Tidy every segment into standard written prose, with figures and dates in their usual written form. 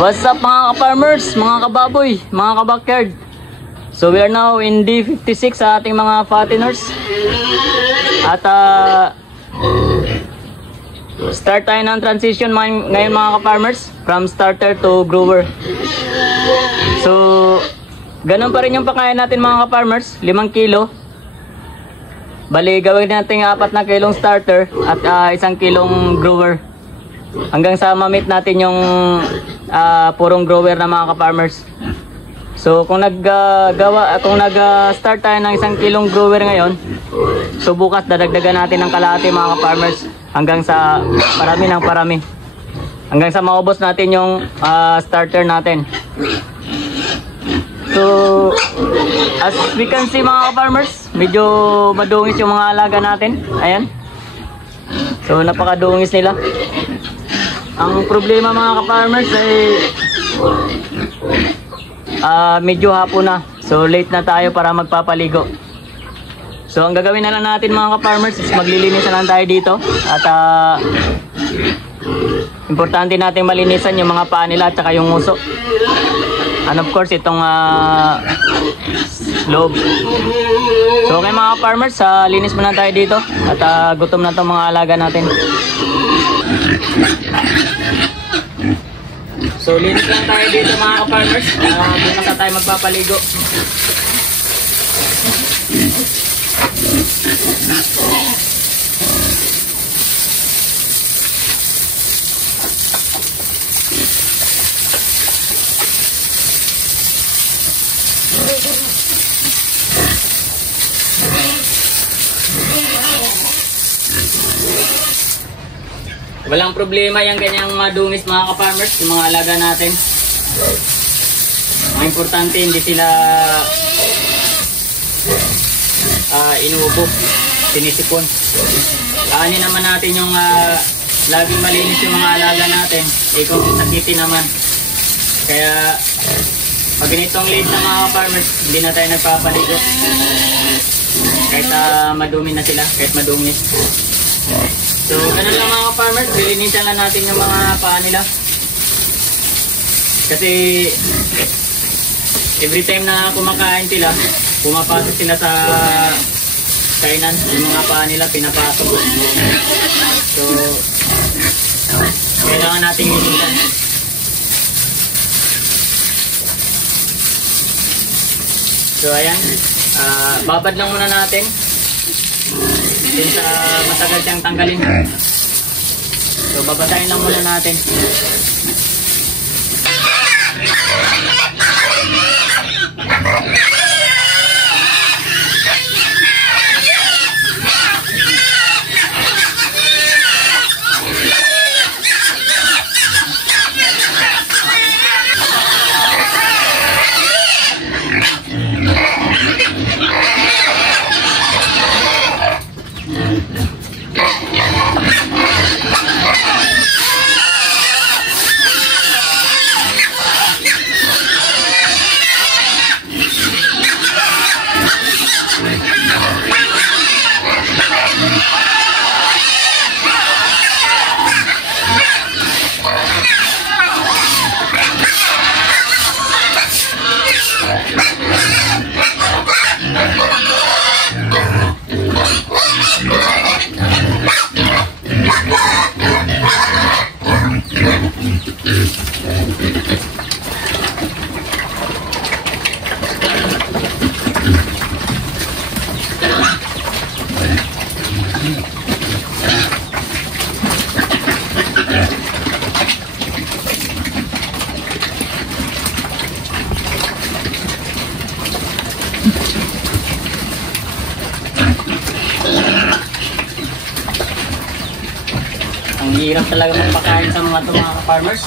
What's up mga ka-farmers, mga kababoy, mga ka-backyard. So we are now in D56 sa ating mga fatteners. At start tayo ng transition ngayon mga ka-farmers, from starter to grower. So ganun pa rin yung pakain natin mga ka-farmers, 5 kilo. Bali gawin natin 4 na kilong starter at 1 kilong grower. Hanggang sa ma-meet natin yung purong grower na mga ka-farmers. So kung nag-start tayo ng 1 kilong grower ngayon, so bukas dadagdagan natin ng kalahati mga ka-farmers hanggang sa parami ng parami. Hanggang sa maubos natin yung starter natin. So as we can see mga ka-farmers, medyo madungis yung mga alaga natin. Ayan. So napakadungis nila. Ang problema mga ka-farmers ay medyo hapon na. So late na tayo para magpapaligo. So ang gagawin na lang natin mga ka-farmers is maglilinis na lang tayo dito. At importante natin malinisan yung mga paa nila at saka yung nguso. And of course itong loob. So okay mga ka-farmers, linis muna tayo dito. At gutom na itong mga alaga natin. So linis lang tayo dito mga ka-farmers. Bukas na tayo magpapaligo. Walang problema yung ganyang madungis mga ka-farmers, yung mga alaga natin. Ang importante hindi sila inuubo, sinisipon. Aanin naman natin yung laging malinis yung mga alaga natin, kung sakitin naman. Kaya pag ganitong late na mga ka-farmers, hindi na tayo nagpapaligo. Kahit madumi na sila, kahit madungis. So, ganun lang mga ka-farmers, lilinisan lang natin yung mga paa nila. Kasi, every time na kumakain sila, pumapasok sila sa kainan, yung mga paa nila pinapasok. So, kailangan natin linisan. So, ayan, babad lang muna natin. Din sa matagal siyang tanggalin. So babatayin lang muna natin. Ang hirap talaga magpakain sa mga ka-farmers.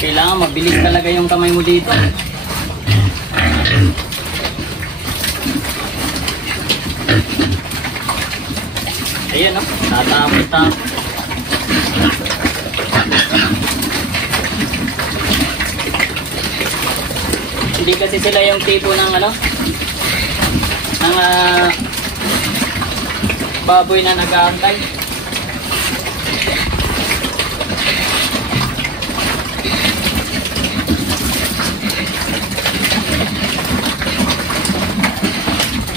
Kailangan mabilis talaga yung kamay mo dito. Ayan o, tatapos-tapos. Hindi kasi sila yung tipo ng ng baboy na nag-aantay.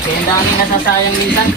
Kaya ang dami nasasayang minsan.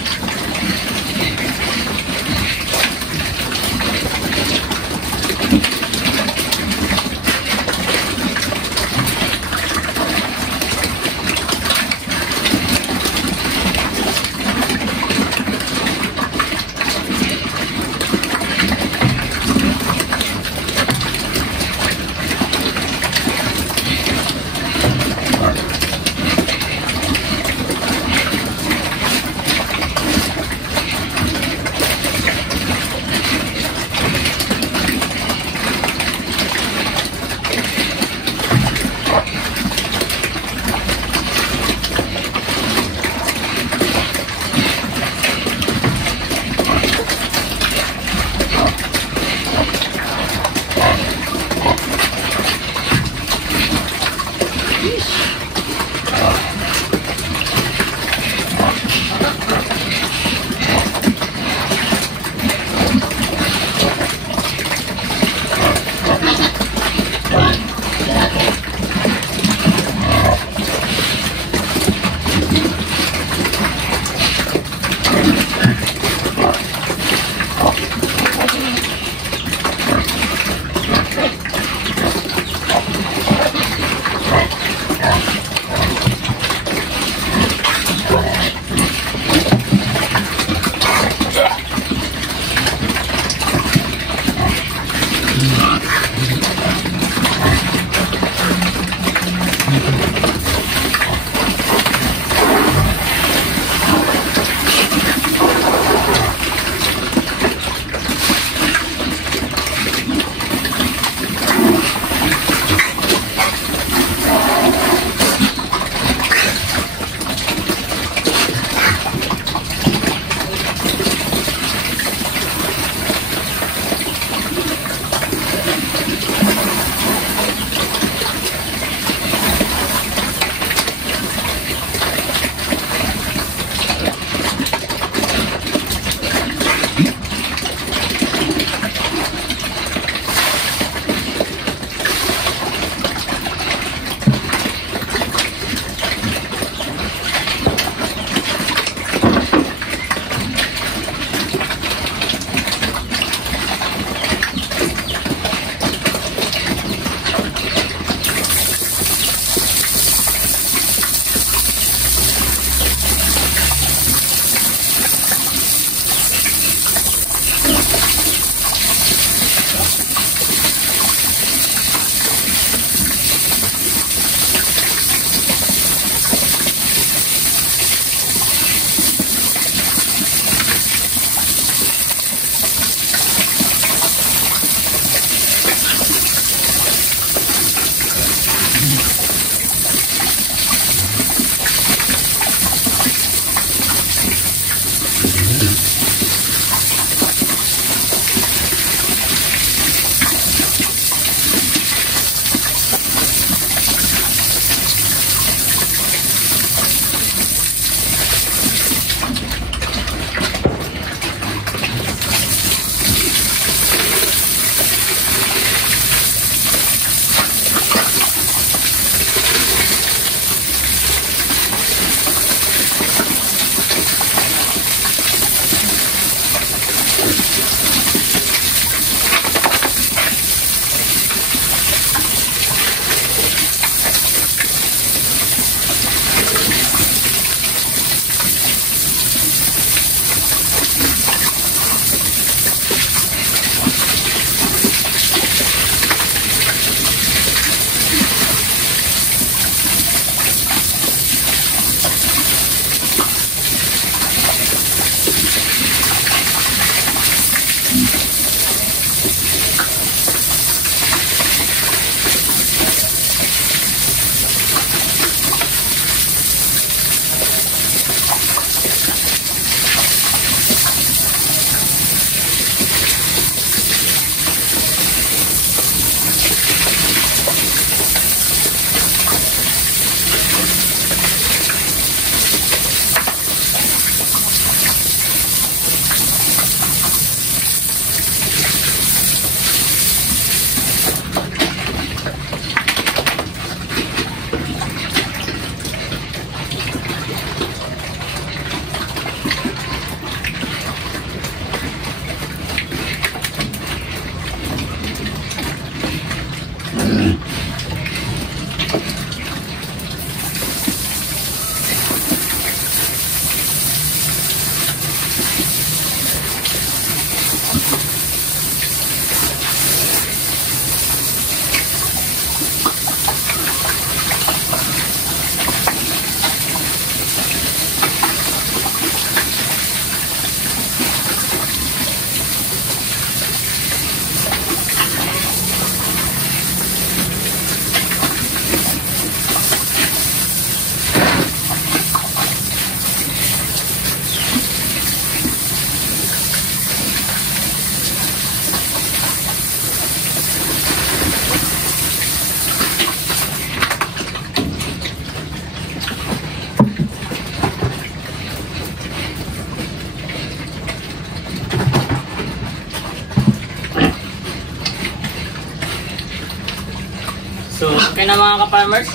So, okay na mga ka-farmers.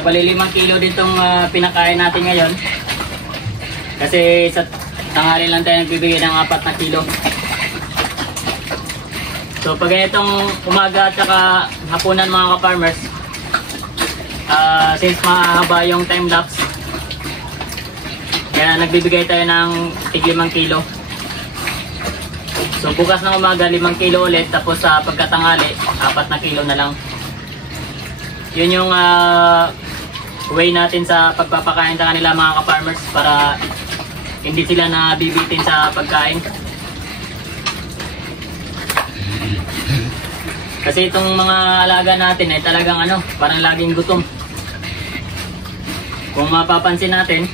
Bali 5 kilo ditong pinakain natin ngayon. Kasi sa tanghali lang tayo nagbibigay ng 4 na kilo. So, pag itong umaga at saka hapunan mga ka-farmers, since mahaba yung time lapse, kaya nagbibigay tayo ng tig 5 kilo. So, bukas ng umaga 5 kilo ulit, tapos sa pagkatanghali 4 na kilo na lang. Yun yung way natin sa pagpapakain sa kanila mga ka-farmers para hindi sila nabibitin sa pagkain. Kasi itong mga alaga natin ay talagang parang laging gutom. Kung mapapansin natin,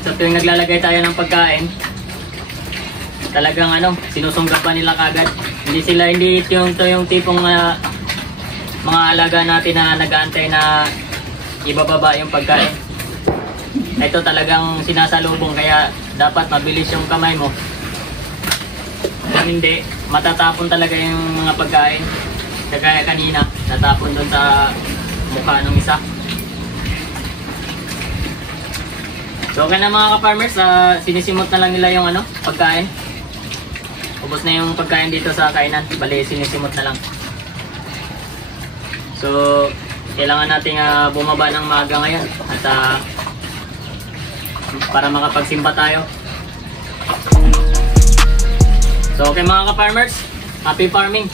sa tuwing naglalagay tayo ng pagkain, talagang sinusunggapan nila kagad. Hindi yung tipong mga alaga natin na nag-aantay na ibababa yung pagkain. Ito talagang sinasalubong, kaya dapat mabilis yung kamay mo. Kung hindi, matatapon talaga yung mga pagkain. Kagaya kanina, natapon doon sa mukha ng isa. So okay na mga ka-farmers, sinisimot na lang nila yung pagkain. Ubos na yung pagkain dito sa kainan, bali sinisimot na lang. So, kailangan nating bumaba ng maaga ngayon at para makapagsimba tayo. So, okay mga ka-farmers, happy farming!